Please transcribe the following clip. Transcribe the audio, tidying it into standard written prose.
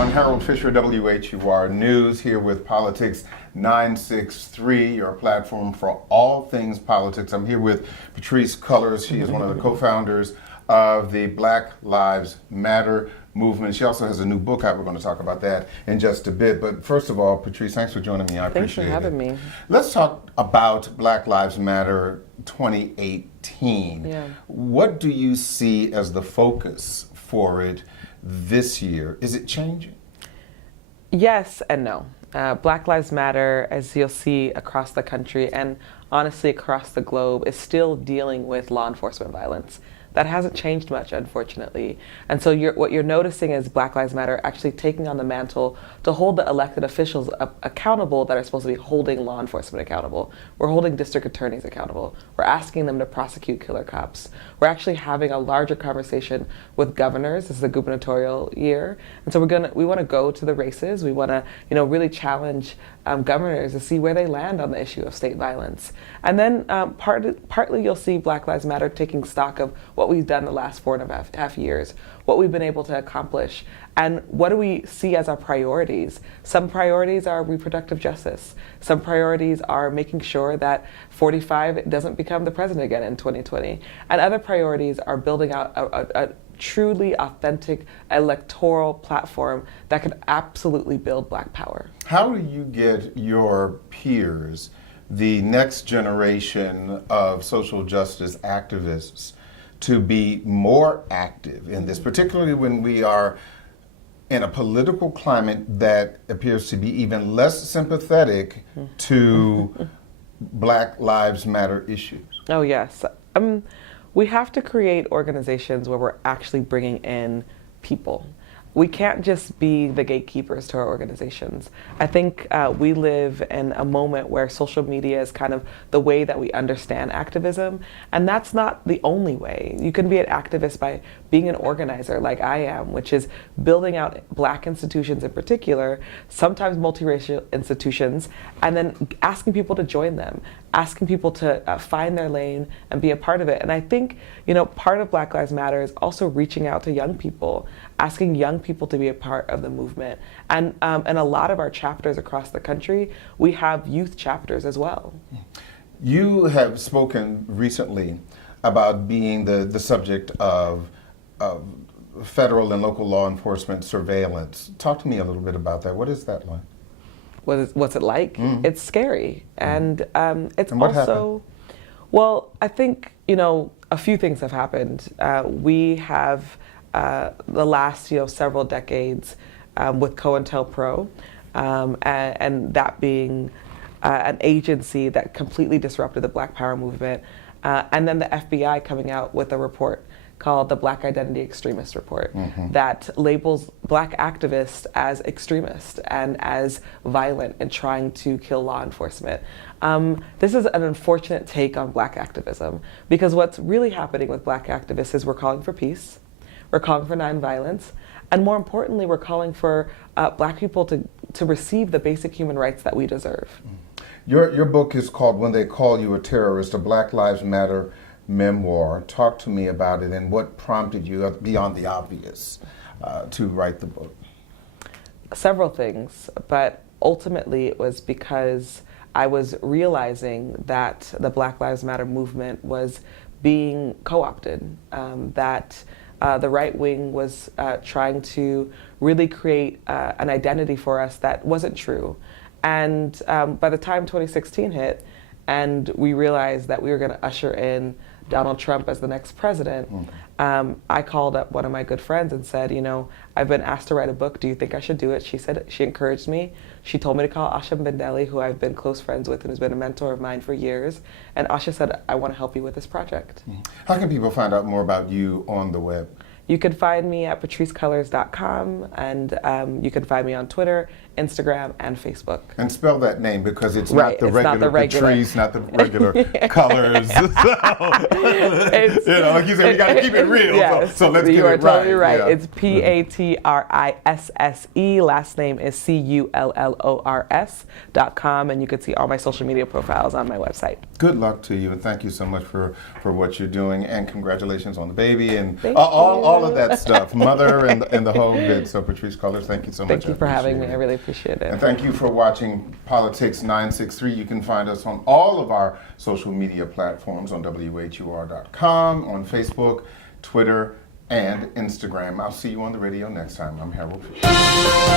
everyone. Harold Fisher, WHUR News, here with Politics 963, your platform for all things politics. I'm here with Patrisse Cullors. She is one of the co-founders of the Black Lives Matter movement. She also has a new book out. We're going to talk about that in just a bit. But first of all, Patrisse, thanks for joining me. I appreciate it. Thanks for having me. Let's talk about Black Lives Matter 2018. Yeah. What do you see as the focus for it this year? Is it changing? Yes and no. Black Lives Matter, as you'll see across the country and honestly across the globe, is still dealing with law enforcement violence. That hasn't changed much, unfortunately. And so what you're noticing is Black Lives Matter actually taking on the mantle to hold the elected officials accountable that are supposed to be holding law enforcement accountable. We're holding district attorneys accountable. We're asking them to prosecute killer cops. We're actually having a larger conversation with governors. This is the gubernatorial year. And so we want to go to the races. We want to, really challenge governors to see where they land on the issue of state violence. And then partly you'll see Black Lives Matter taking stock of what we've done the last 4.5 years, what we've been able to accomplish, and what do we see as our priorities. Some priorities are reproductive justice. Some priorities are making sure that 45 doesn't become the president again in 2020. And other priorities are building out a truly authentic electoral platform that can absolutely build Black power. How do you get your peers, the next generation of social justice activists, to be more active in this, particularly when we are in a political climate that appears to be even less sympathetic to Black Lives Matter issues? Oh, yes. We have to create organizations where we're actually bringing in people. We can't just be the gatekeepers to our organizations. I think we live in a moment where social media is kind of the way that we understand activism, and that's not the only way. You can be an activist by being an organizer like I am, which is building out Black institutions in particular, sometimes multiracial institutions, and then asking people to join them, asking people to find their lane and be a part of it. And I think, part of Black Lives Matter is also reaching out to young people, asking young people to be a part of the movement. And in a lot of our chapters across the country, we have youth chapters as well. You have spoken recently about being the subject of federal and local law enforcement surveillance. Talk to me a little bit about that. What is that like? What's it like? Mm-hmm. It's scary. And it's and what also, happened? Well, I think, a few things have happened. We have the last, several decades with COINTELPRO, and that being an agency that completely disrupted the Black Power movement, and then the FBI coming out with a report called the Black Identity Extremist Report that labels Black activists as extremist and as violent and trying to kill law enforcement. This is an unfortunate take on Black activism, because what's really happening with Black activists is we're calling for peace, we're calling for nonviolence, and more importantly, we're calling for Black people to receive the basic human rights that we deserve. Your book is called When They Call You a Terrorist, a Black Lives Matter Memoir. Talk to me about it and what prompted you, beyond the obvious, to write the book. Several things, but ultimately it was because I was realizing that the Black Lives Matter movement was being co-opted, that the right wing was trying to really create an identity for us that wasn't true. And by the time 2016 hit, and we realized that we were going to usher in Donald Trump as the next president, I called up one of my good friends and said, I've been asked to write a book. Do you think I should do it? She said, she encouraged me. She told me to call Asha Bendeli, who I've been close friends with and who's been a mentor of mine for years. And Asha said, I want to help you with this project. How can people find out more about you on the web? You can find me at patrissekullors.com, and you can find me on Twitter, Instagram, and Facebook. And spell that name because it's Right, not the it's regular not the regular. Patrisse, not the regular Cullors. So, like you said, we got to keep it real. Yes, so let's get you are it right. totally right. Yeah. It's Patrisse. Last name is Cullors.com, and you can see all my social media profiles on my website. Good luck to you, and thank you so much for what you're doing, and congratulations on the baby and Thank all you. of that stuff, mother and the whole bit. So Patrisse Cullors, thank you so much. Thank you for having me. I really appreciate it. And thank you for watching Politics 963. You can find us on all of our social media platforms on WHUR.com, on Facebook, Twitter, and Instagram. I'll see you on the radio next time. I'm Harold Fisher.